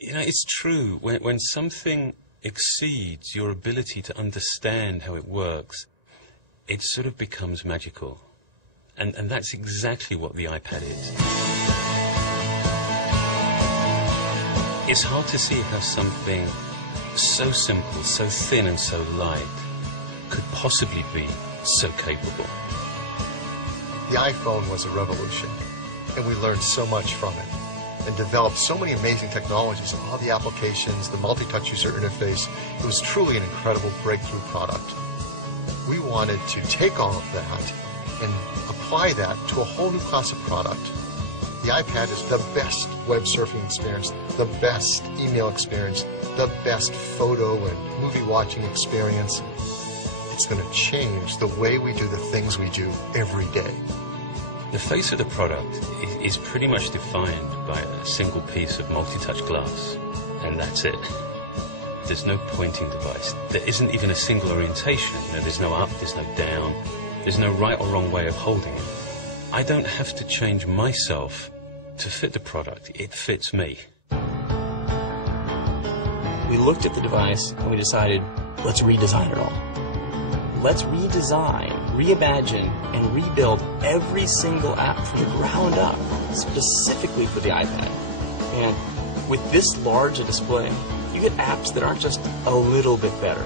You know, it's true. When something exceeds your ability to understand how it works, it sort of becomes magical. And that's exactly what the iPad is. It's hard to see how something so simple, so thin and so light could possibly be so capable. The iPhone was a revolution, and we learned so much from it and developed so many amazing technologies, all the applications, the multi-touch user interface. It was truly an incredible breakthrough product. We wanted to take all of that and apply that to a whole new class of product. The iPad is the best web surfing experience, the best email experience, the best photo and movie watching experience. It's going to change the way we do the things we do every day. The face of the product is pretty much defined by a single piece of multi-touch glass, and that's it. There's no pointing device. There isn't even a single orientation. There's no up, there's no down, there's no right or wrong way of holding it. I don't have to change myself to fit the product. It fits me. We looked at the device and we decided, let's redesign it all. Let's redesign, reimagine, and rebuild every single app from the ground up, specifically for the iPad. And with this large a display, you get apps that aren't just a little bit better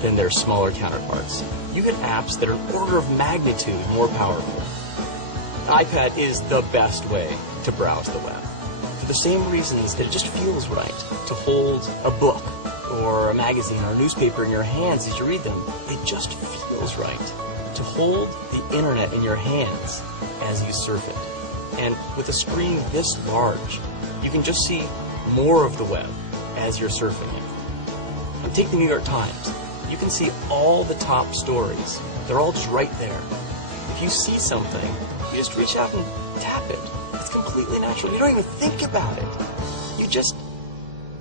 than their smaller counterparts. You get apps that are an order of magnitude more powerful. The iPad is the best way to browse the web, for the same reasons that it just feels right to hold a book or a magazine or a newspaper in your hands as you read them. It just feels right to hold the internet in your hands as you surf it. And with a screen this large, you can just see more of the web as you're surfing it. And take the New York Times. You can see all the top stories. They're all just right there. If you see something, you just reach out and tap it. It's completely natural. You don't even think about it. You just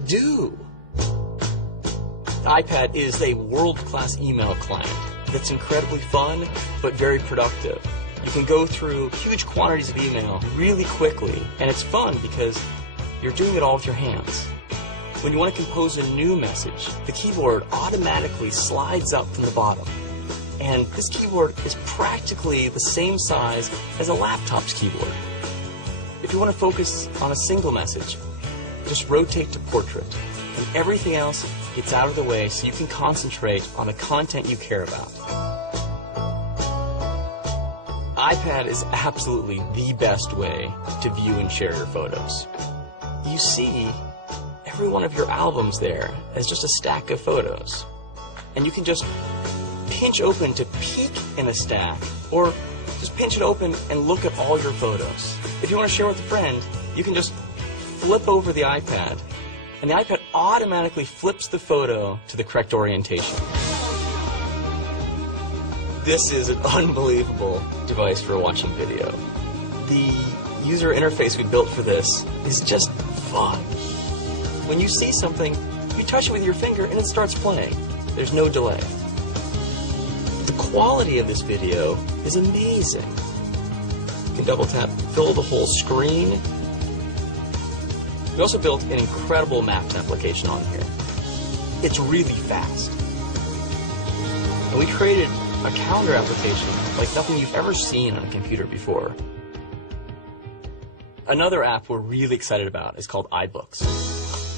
do. The iPad is a world-class email client that's incredibly fun, but very productive. You can go through huge quantities of email really quickly, and it's fun because you're doing it all with your hands. When you want to compose a new message, the keyboard automatically slides up from the bottom. And this keyboard is practically the same size as a laptop's keyboard. If you want to focus on a single message, just rotate to portrait, and everything else gets out of the way so you can concentrate on the content you care about. iPad is absolutely the best way to view and share your photos. You see every one of your albums there as just a stack of photos. And you can just pinch open to peek in a stack, or just pinch it open and look at all your photos. If you want to share with a friend, you can just flip over the iPad, and the iPad automatically flips the photo to the correct orientation. This is an unbelievable device for watching video. The user interface we built for this is just fun. When you see something, you touch it with your finger and it starts playing. There's no delay. The quality of this video is amazing. You can double tap, fill the whole screen. We also built an incredible Maps application on here. It's really fast. And we created a calendar application like nothing you've ever seen on a computer before. Another app we're really excited about is called iBooks.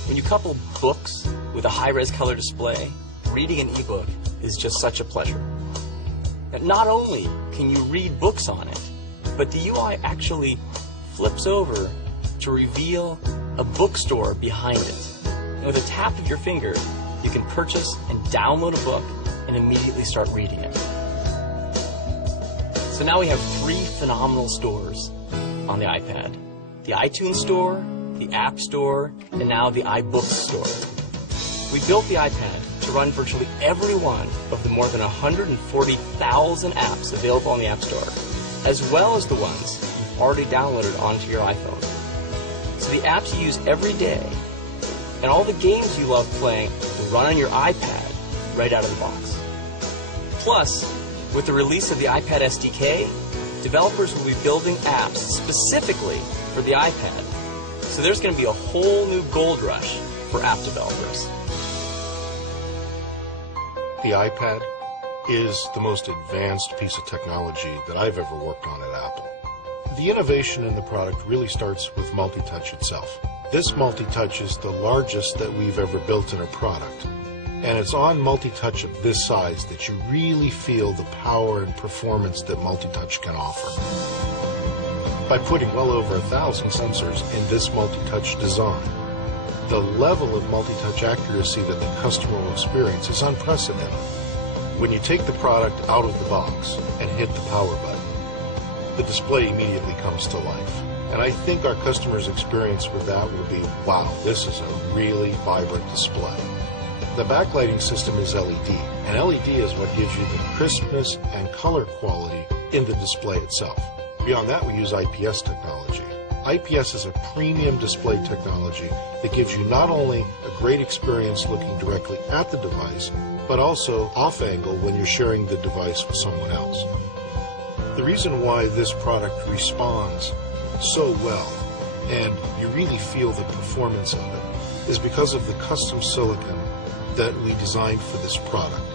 When you couple books with a high-res color display, reading an ebook is just such a pleasure. And not only can you read books on it, but the UI actually flips over to reveal a bookstore behind it. And with a tap of your finger, you can purchase and download a book and immediately start reading it. So now we have 3 phenomenal stores on the iPad. The iTunes Store, the App Store, and now the iBooks Store. We built the iPad to run virtually every one of the more than 140,000 apps available on the App Store, as well as the ones you've already downloaded onto your iPhone. So the apps you use every day and all the games you love playing will run on your iPad right out of the box. Plus, with the release of the iPad SDK, developers will be building apps specifically for the iPad, So there's going to be a whole new gold rush for app developers. The iPad is the most advanced piece of technology that I've ever worked on at Apple. The innovation in the product really starts with multi-touch itself. This multi-touch is the largest that we've ever built in a product. And it's on multi-touch of this size that you really feel the power and performance that multi-touch can offer. By putting well over 1,000 sensors in this multi-touch design, the level of multi-touch accuracy that the customer will experience is unprecedented. When you take the product out of the box and hit the power button, the display immediately comes to life. And I think our customers' experience with that will be, wow, this is a really vibrant display. The backlighting system is LED, and LED is what gives you the crispness and color quality in the display itself. Beyond that, we use IPS technology. IPS is a premium display technology that gives you not only a great experience looking directly at the device, but also off-angle when you're sharing the device with someone else. The reason why this product responds so well, and you really feel the performance of it, is because of the custom silicon that we designed for this product.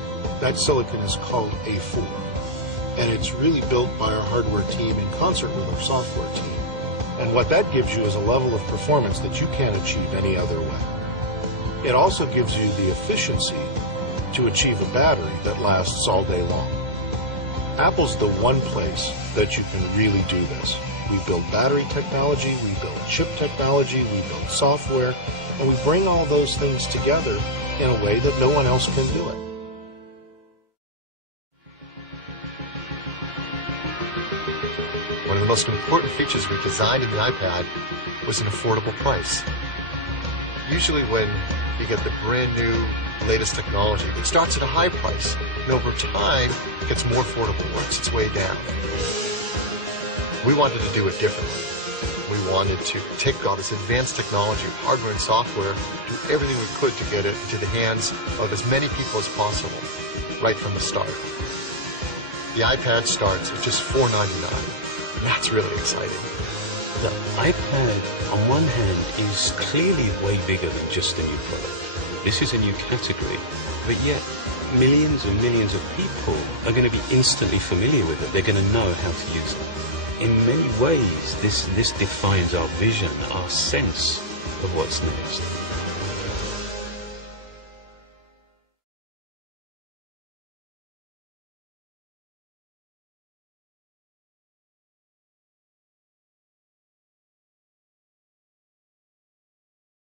That silicon is called A4, and it's really built by our hardware team in concert with our software team. And what that gives you is a level of performance that you can't achieve any other way. It also gives you the efficiency to achieve a battery that lasts all day long. Apple's the one place that you can really do this. We build battery technology, we build chip technology, we build software, and we bring all those things together in a way that no one else can do it. One of the most important features we designed in the iPad was an affordable price. Usually when you get the brand new, latest technology, it starts at a high price, and over time, it gets more affordable, works its way down. We wanted to do it differently. We wanted to take all this advanced technology, hardware and software, do everything we could to get it into the hands of as many people as possible, right from the start. The iPad starts at just $4.99. That's really exciting. The iPad, on one hand, is clearly way bigger than just a new product. This is a new category, but yet millions and millions of people are going to be instantly familiar with it. They're going to know how to use it. In many ways, this defines our vision, our sense of what's next.